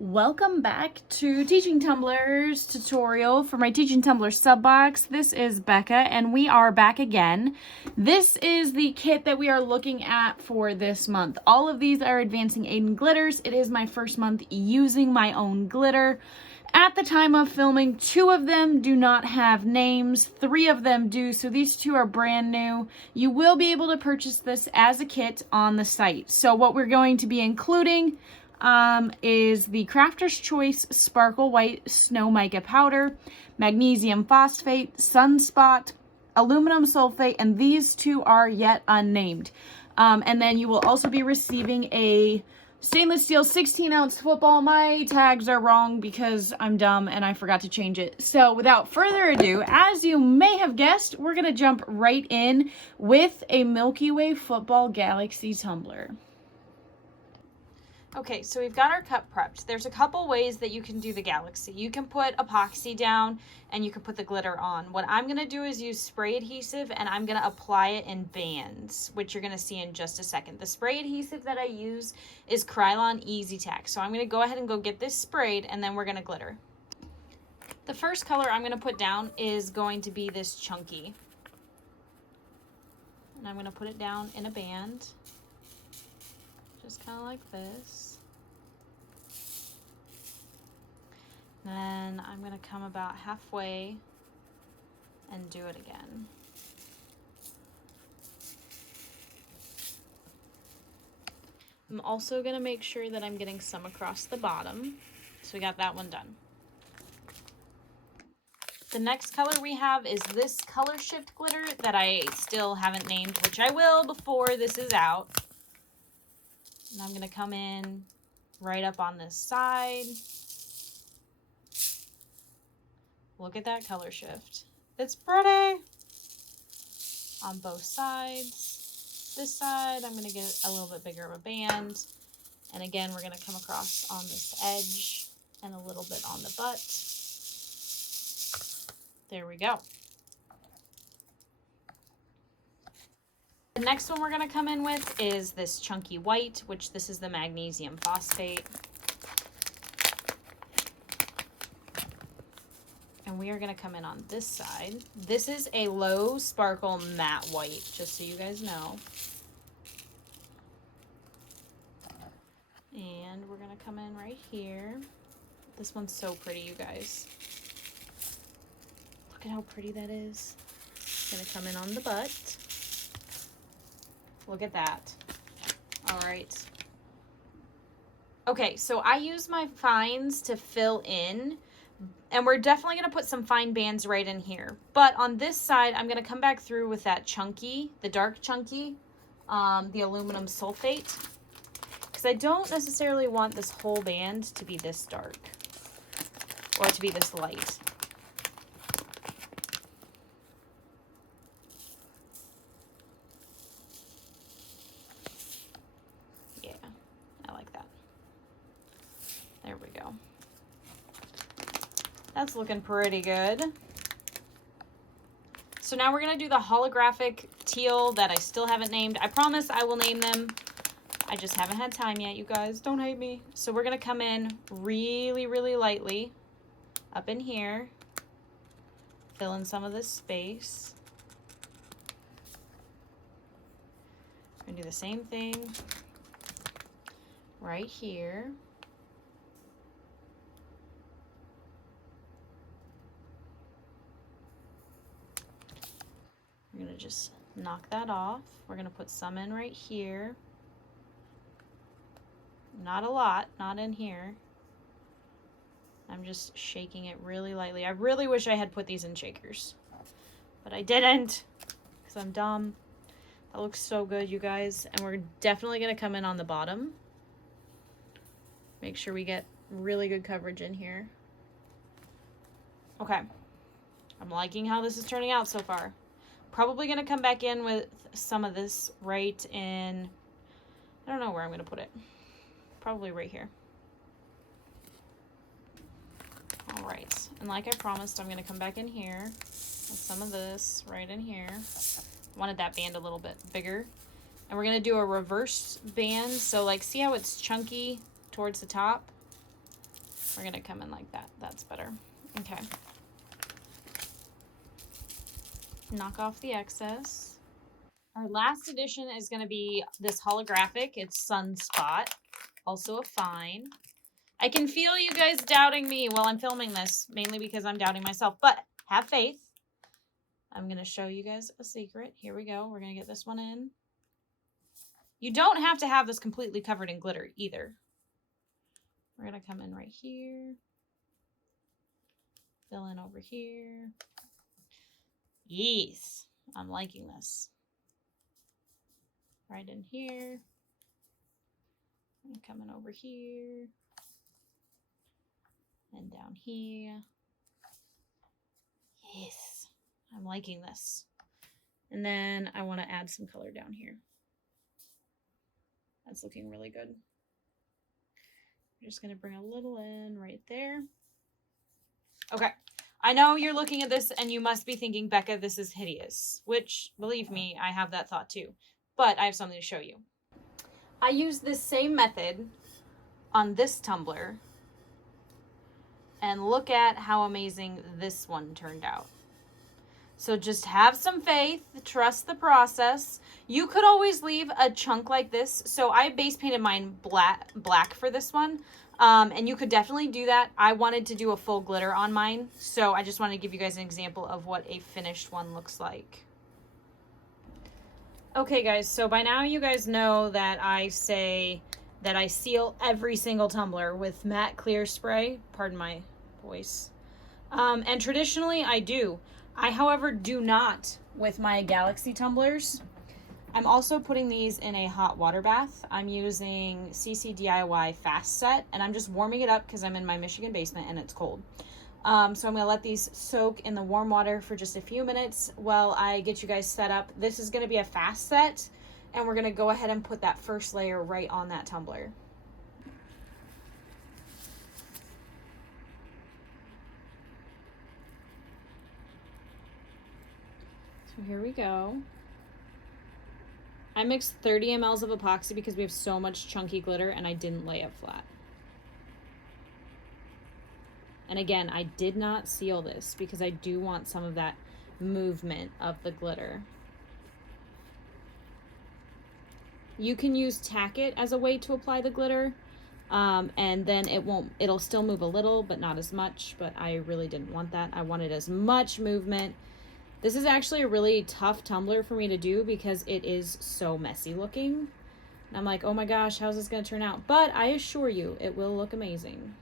Welcome back to Teaching Tumblers tutorial for my Teaching Tumblers sub box. This is Becca and we are back again. This is the kit that we are looking at for this month. All of these are Advancing Aiden glitters. It is my first month using my own glitter. At the time of filming, 2 of them do not have names, 3 of them do, so these 2 are brand new. You will be able to purchase this as a kit on the site. So what we're going to be including is the Crafter's Choice Sparkle White Snow Mica Powder, Magnesium Phosphate, Sunspot, Aluminum Sulfate, and these 2 are yet unnamed. And then you will also be receiving a stainless steel 16-ounce football. My tags are wrong because I'm dumb and I forgot to change it. So without further ado, as you may have guessed, we're going to jump right in with a Milky Way Football Galaxy tumbler. Okay, so we've got our cup prepped. There's a couple ways that you can do the galaxy. You can put epoxy down and you can put the glitter on. What I'm going to do is use spray adhesive and I'm going to apply it in bands, which you're going to see in just a second. The spray adhesive that I use is Krylon Easy Tack. So I'm going to go ahead and go get this sprayed and then we're going to glitter. The first color I'm going to put down is going to be this chunky. And I'm going to put it down in a band. Just kind of like this. Then I'm going to come about halfway and do it again. I'm also going to make sure that I'm getting some across the bottom. So we got that one done. The next color we have is this color shift glitter that I still haven't named, which I will before this is out. And I'm going to come in right up on this side. Look at that color shift. It's pretty. On both sides. This side, I'm going to get a little bit bigger of a band. And again, we're going to come across on this edge and a little bit on the butt. There we go. The next one we're going to come in with is this chunky white, which this is the magnesium phosphate. And we are going to come in on this side. This is a low sparkle matte white, just so you guys know. And we're going to come in right here. This one's so pretty, you guys. Look at how pretty that is. Going to come in on the butt. Look at that. All right. Okay, so I use my fines to fill in, and we're definitely going to put some fine bands right in here. But on this side, I'm going to come back through with that chunky, the dark chunky, the aluminum sulfate, because I don't necessarily want this whole band to be this dark or to be this light. There we go. That's looking pretty good. So now we're going to do the holographic teal that I still haven't named. I promise I will name them. I just haven't had time yet, you guys. Don't hate me. So we're going to come in really, really lightly up in here. Fill in some of this space. We're going to do the same thing right here. We're going to just knock that off. We're going to put some in right here. Not a lot, not in here. I'm just shaking it really lightly. I really wish I had put these in shakers, but I didn't because I'm dumb. That looks so good, you guys. And we're definitely going to come in on the bottom. Make sure we get really good coverage in here. Okay. I'm liking how this is turning out so far. Probably going to come back in with some of this right in, I don't know where I'm going to put it. Probably right here. All right. And like I promised, I'm going to come back in here with some of this right in here. Wanted that band a little bit bigger. And we're going to do a reverse band. So like, see how it's chunky towards the top? We're gonna come in like that. That's better. Okay. Knock off the excess. Our last addition is gonna be this holographic. It's Sunspot, also a fine. I can feel you guys doubting me while I'm filming this, mainly because I'm doubting myself, but have faith. I'm gonna show you guys a secret. Here we go. We're gonna get this one in. You don't have to have this completely covered in glitter either. We're gonna come in right here. Fill in over here. Yes, I'm liking this. Right in here. And coming over here. And down here. Yes, I'm liking this. And then I want to add some color down here. That's looking really good. I'm just going to bring a little in right there. Okay. I know you're looking at this and you must be thinking, Becca, this is hideous. Which, believe me, I have that thought too. But I have something to show you. I used this same method on this tumbler. And look at how amazing this one turned out. So just have some faith, trust the process. You could always leave a chunk like this. So I base painted mine black for this one. And you could definitely do that. I wanted to do a full glitter on mine. So I just wanted to give you guys an example of what a finished one looks like. Okay guys, so by now you guys know that I say that I seal every single tumbler with matte clear spray. Pardon my voice. And traditionally I do. I, however, do not with my Galaxy tumblers. I'm also putting these in a hot water bath. I'm using CC DIY Fast Set, and I'm just warming it up because I'm in my Michigan basement and it's cold. So I'm going to let these soak in the warm water for just a few minutes while I get you guys set up. This is going to be a fast set, and we're going to go ahead and put that first layer right on that tumbler. So here we go. I mixed 30 mLs of epoxy because we have so much chunky glitter and I didn't lay it flat. And again, I did not seal this because I do want some of that movement of the glitter. You can use Tack It as a way to apply the glitter, and then it'll still move a little, but not as much, but I really didn't want that. I wanted as much movement. This is actually a really tough tumbler for me to do because it is so messy looking. And I'm like, oh my gosh, how's this gonna turn out? But I assure you, it will look amazing.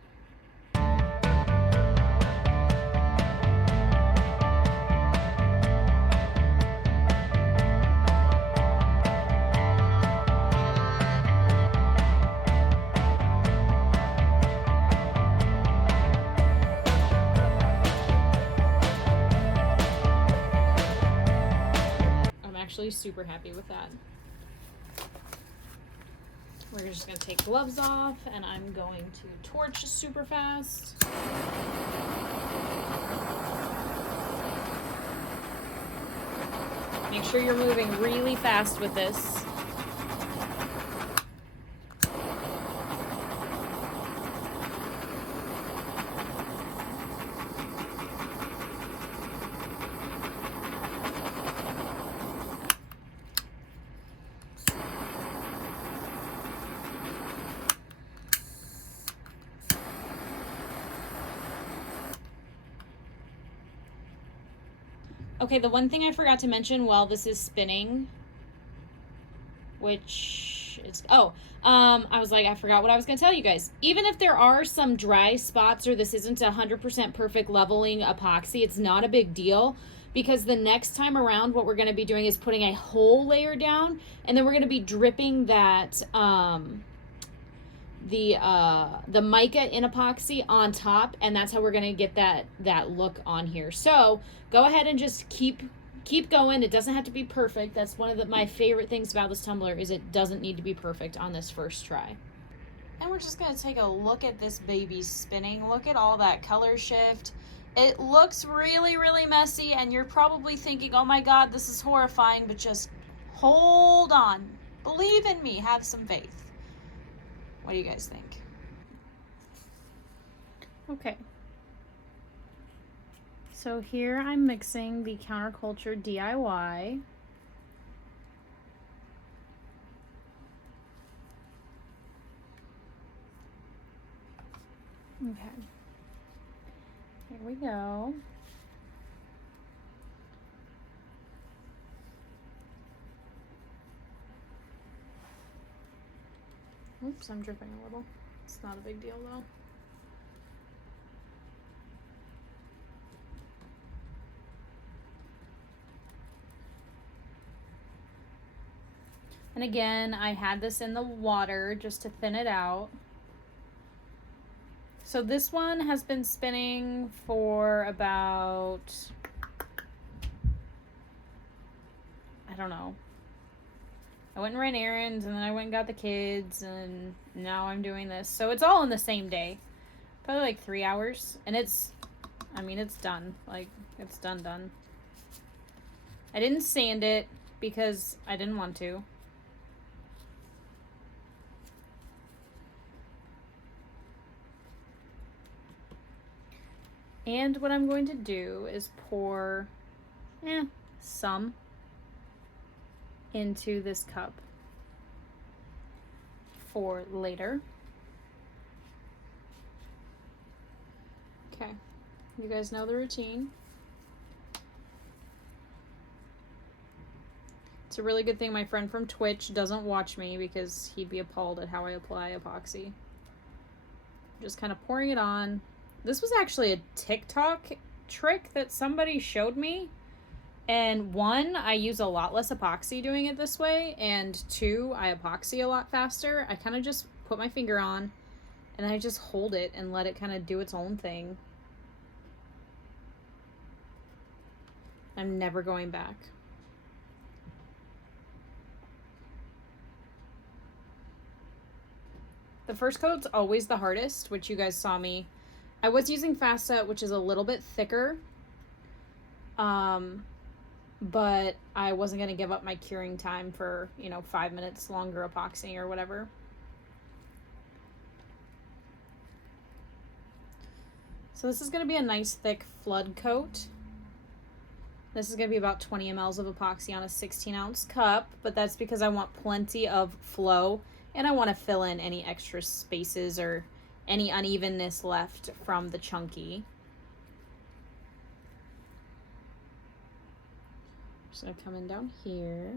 Actually super happy with that. We're just going to take gloves off and I'm going to torch super fast. Make sure you're moving really fast with this. Okay, the one thing I forgot to mention while this is spinning, which is, I was like, I forgot what I was going to tell you guys. Even if there are some dry spots or this isn't 100% perfect leveling epoxy, it's not a big deal because the next time around what we're going to be doing is putting a whole layer down and then we're going to be dripping that, the mica in epoxy on top, and that's how we're going to get that look on here. So go ahead and just keep going. It doesn't have to be perfect. That's one of my favorite things about this tumbler is it doesn't need to be perfect on this first try. And we're just going to take a look at this baby spinning. Look at all that color shift. It looks really, really messy, and you're probably thinking, oh my God, this is horrifying, but just hold on. Believe in me. Have some faith. What do you guys think? Okay. So here I'm mixing the Counterculture DIY. Okay. Here we go. Oops, I'm dripping a little. It's not a big deal though. And again, I had this in the water just to thin it out. So this one has been spinning for about, I don't know. I went and ran errands, and then I went and got the kids, and now I'm doing this. So it's all in the same day. Probably like 3 hours. And it's done. Like, it's done. I didn't sand it because I didn't want to. And what I'm going to do is pour some into this cup for later. Okay, you guys know the routine. It's a really good thing my friend from Twitch doesn't watch me because he'd be appalled at how I apply epoxy. Just kind of pouring it on. This was actually a TikTok trick that somebody showed me. And 1, I use a lot less epoxy doing it this way. And 2, I epoxy a lot faster. I kind of just put my finger on and I just hold it and let it kind of do its own thing. I'm never going back. The first coat's always the hardest, which you guys saw me. I was using Fasta, which is a little bit thicker. But I wasn't going to give up my curing time for, 5 minutes longer epoxy or whatever. So this is going to be a nice thick flood coat. This is going to be about 20 mLs of epoxy on a 16-ounce cup, but that's because I want plenty of flow and I want to fill in any extra spaces or any unevenness left from the chunky. Just gonna come in down here,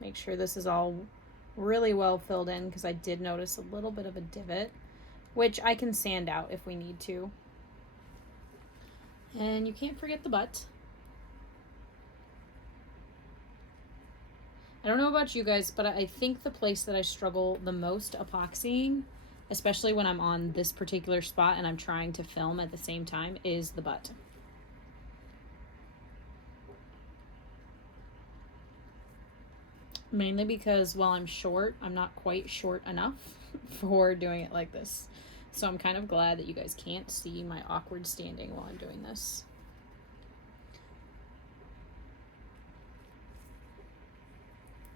make sure this is all really well filled in because I did notice a little bit of a divot, which I can sand out if we need to. And you can't forget the butt. I don't know about you guys, but I think the place that I struggle the most epoxying, especially when I'm on this particular spot and I'm trying to film at the same time, is the butt. Mainly because while I'm short, I'm not quite short enough for doing it like this. So I'm kind of glad that you guys can't see my awkward standing while I'm doing this.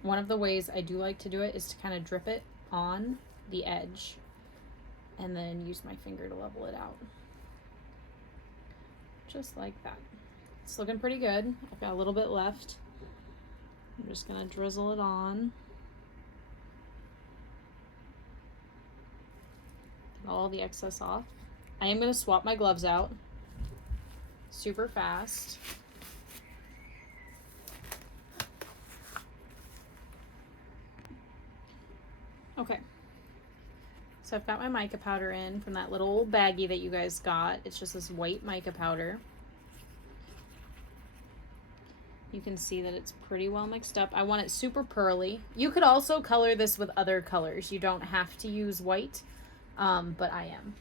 One of the ways I do like to do it is to kind of drip it on the edge and then use my finger to level it out. Just like that. It's looking pretty good. I've got a little bit left. I'm just gonna drizzle it on. Get all the excess off. I am gonna swap my gloves out super fast. Okay, so I've got my mica powder in from that little baggie that you guys got. It's just this white mica powder. You can see that it's pretty well mixed up. I want it super pearly. You could also color this with other colors. You don't have to use white, but I am.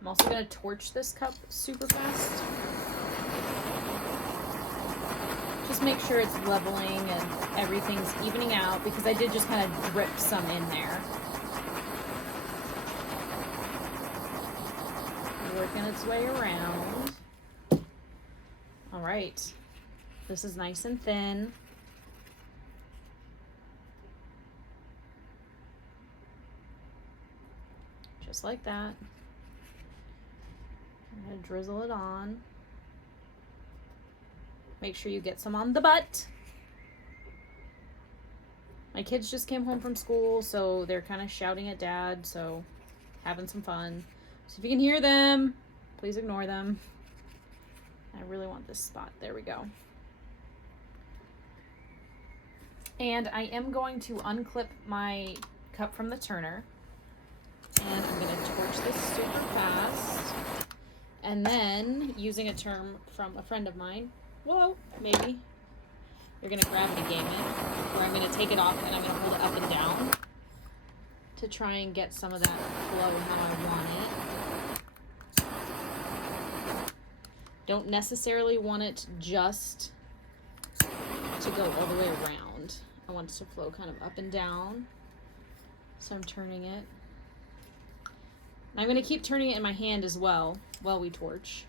I'm also gonna torch this cup super fast. Just make sure it's leveling and everything's evening out because I did just kind of drip some in there. Working its way around. All right. This is nice and thin. Just like that. gonna drizzle it on. Make sure you get some on the butt. My kids just came home from school, so they're kind of shouting at Dad, so having some fun. So if you can hear them, please ignore them. I really want this spot. There we go. And I am going to unclip my cup from the turner. And I'm going to torch this super fast. And then, using a term from a friend of mine, whoa, maybe, you're going to gravity game it, where I'm going to take it off and I'm going to hold it up and down to try and get some of that flow how I want it. Don't necessarily want it just to go all the way around. I want it to flow kind of up and down. So I'm turning it. And I'm going to keep turning it in my hand as well while we torch.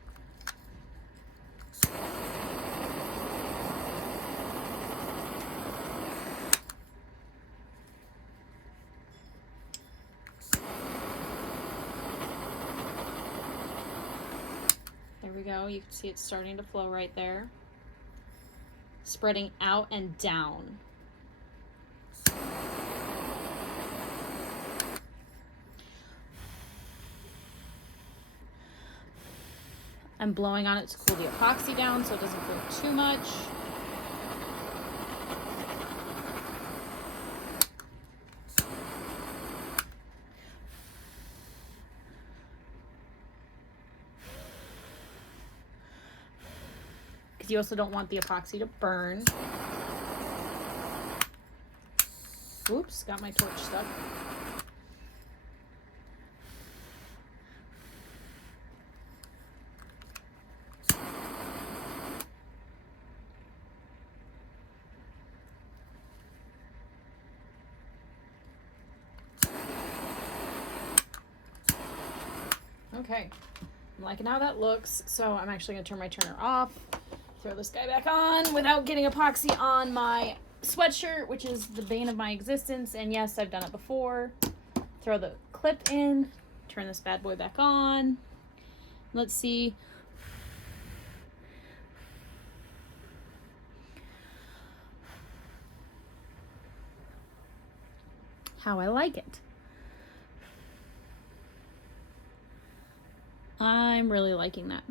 There we go. You can see it's starting to flow right there. Spreading out and down. I'm blowing on it to cool the epoxy down so it doesn't flow too much. Because you also don't want the epoxy to burn. Oops, got my torch stuck. Okay, I'm liking how that looks, so I'm actually going to turn my turner off, throw this guy back on without getting epoxy on my sweatshirt, which is the bane of my existence, and yes, I've done it before. Throw the clip in, turn this bad boy back on. Let's see. How I like it. I'm really liking that.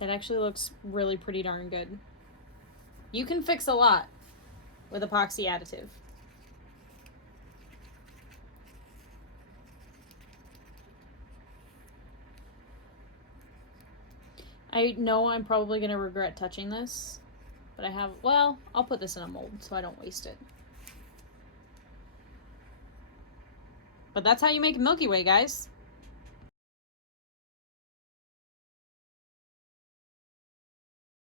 That actually looks really pretty darn good. You can fix a lot with epoxy additive. I know I'm probably going to regret touching this, but I have, well, I'll put this in a mold so I don't waste it. But that's how you make a Milky Way, guys.